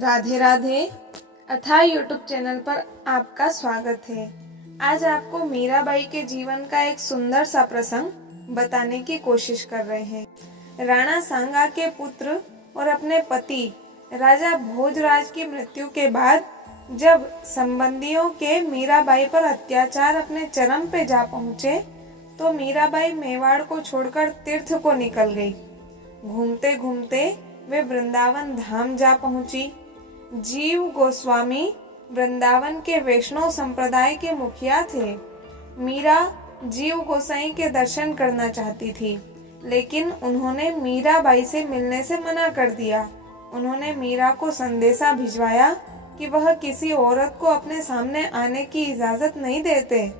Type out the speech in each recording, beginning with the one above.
राधे राधे अथाह YouTube channel पर आपका स्वागत है। आज आपको मीराबाई के जीवन का एक सुंदर सा प्रसंग बताने की कोशिश कर रहे हैं। राणा सांगा के पुत्र और अपने पति राजा भोजराज की मृत्यु के बाद जब संबंधियों के मीराबाई पर अत्याचार अपने चरम पे जा पहुंचे तो मीराबाई मेवाड़ को छोड़कर तीर्थ को निकल गई। घूमते घूमते वे वृंदावन धाम जा पहुंची। जीव गोस्वामी वृंदावन के वैष्णव संप्रदाय के मुखिया थे। मीरा जीव गोसाई के दर्शन करना चाहती थी, लेकिन उन्होंने मीराबाई से मिलने से मना कर दिया। उन्होंने मीरा को संदेशा भिजवाया कि वह किसी औरत को अपने सामने आने की इजाजत नहीं देते।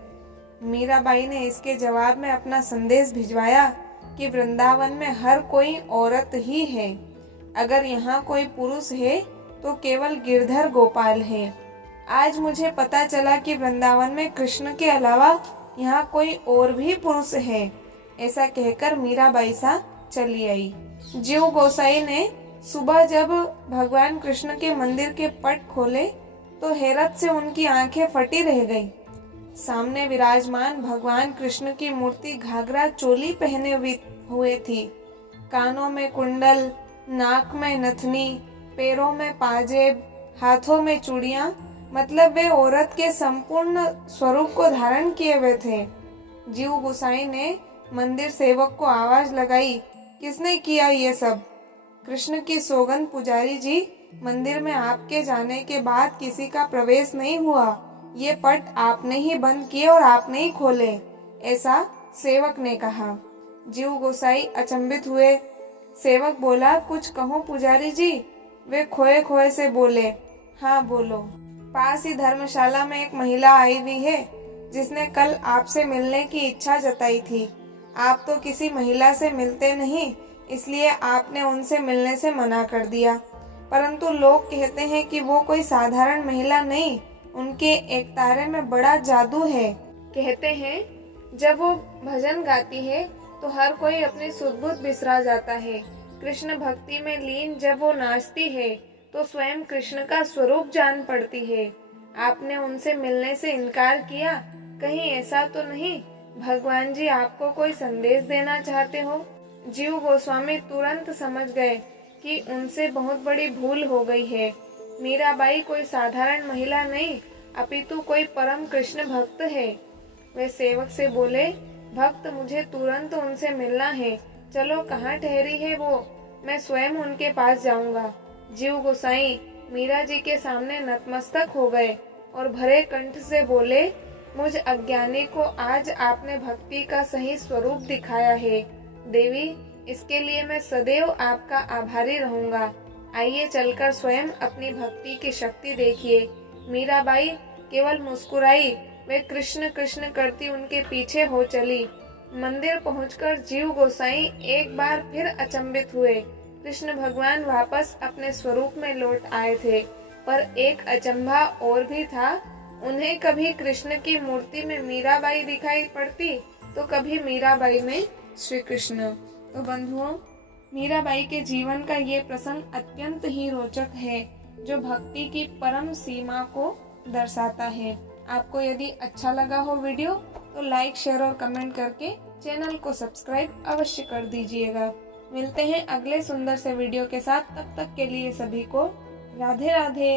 मीराबाई ने इसके जवाब में अपना संदेश भिजवाया कि वृंदावन में हर कोई औरत ही है। अगर यहाँ कोई पुरुष है तो केवल गिरधर गोपाल है। आज मुझे पता चला कि वृंदावन में कृष्ण के अलावा यहाँ कोई और भी पुरुष है। ऐसा कहकर मीराबाई सा चली आई। जीव गोसाई ने सुबह जब भगवान कृष्ण के मंदिर के पट खोले तो हैरत से उनकी आंखें फटी रह गई। सामने विराजमान भगवान कृष्ण की मूर्ति घाघरा चोली पहने हुए थी। कानों में कुंडल, नाक में नथनी, पैरों में पाजेब, हाथों में चूड़ियां, मतलब वे औरत के संपूर्ण स्वरूप को धारण किए हुए थे। जीव गोसाई ने मंदिर सेवक को आवाज लगाई, किसने किया ये सब? कृष्ण की सौगंध पुजारी जी, मंदिर में आपके जाने के बाद किसी का प्रवेश नहीं हुआ। ये पट आपने ही बंद किए और आपने ही खोले, ऐसा सेवक ने कहा। जीव गोसाई अचंभित हुए। सेवक बोला, कुछ कहो पुजारी जी? वे खोए खोए से बोले, हाँ बोलो। पास ही धर्मशाला में एक महिला आई हुई है जिसने कल आपसे मिलने की इच्छा जताई थी। आप तो किसी महिला से मिलते नहीं, इसलिए आपने उनसे मिलने से मना कर दिया। परंतु लोग कहते हैं कि वो कोई साधारण महिला नहीं, उनके एक तारे में बड़ा जादू है। कहते हैं जब वो भजन गाती है तो हर कोई अपनी सुध-बुध बिसरा जाता है। कृष्ण भक्ति में लीन जब वो नाचती है तो स्वयं कृष्ण का स्वरूप जान पड़ती है। आपने उनसे मिलने से इनकार किया, कहीं ऐसा तो नहीं भगवान जी आपको कोई संदेश देना चाहते हो? जीव गोस्वामी तुरंत समझ गए कि उनसे बहुत बड़ी भूल हो गई है। मीराबाई कोई साधारण महिला नहीं, अपितु कोई परम कृष्ण भक्त है। वे सेवक से बोले, भक्त मुझे तुरंत उनसे मिलना है, चलो कहाँ ठहरी है वो, मैं स्वयं उनके पास जाऊंगा। जीव गोसाई मीरा जी के सामने नतमस्तक हो गए और भरे कंठ से बोले, मुझ अज्ञानी को आज आपने भक्ति का सही स्वरूप दिखाया है। देवी, इसके लिए मैं सदैव आपका आभारी रहूंगा। आइए चलकर स्वयं अपनी भक्ति की शक्ति देखिए। मीराबाई केवल मुस्कुराई। वे कृष्ण कृष्ण करती उनके पीछे हो चली। मंदिर पहुंचकर जीव गोसाई एक बार फिर अचंभित हुए। कृष्ण भगवान वापस अपने स्वरूप में लौट आए थे, पर एक अचंभा और भी था। उन्हें कभी कृष्ण की मूर्ति में मीराबाई दिखाई पड़ती तो कभी मीराबाई में श्री कृष्ण। तो बंधुओं, मीराबाई के जीवन का ये प्रसंग अत्यंत ही रोचक है, जो भक्ति की परम सीमा को दर्शाता है। आपको यदि अच्छा लगा हो वीडियो तो लाइक, शेयर और कमेंट करके चैनल को सब्सक्राइब अवश्य कर दीजिएगा। मिलते हैं अगले सुंदर से वीडियो के साथ। तब तक के लिए सभी को राधे राधे।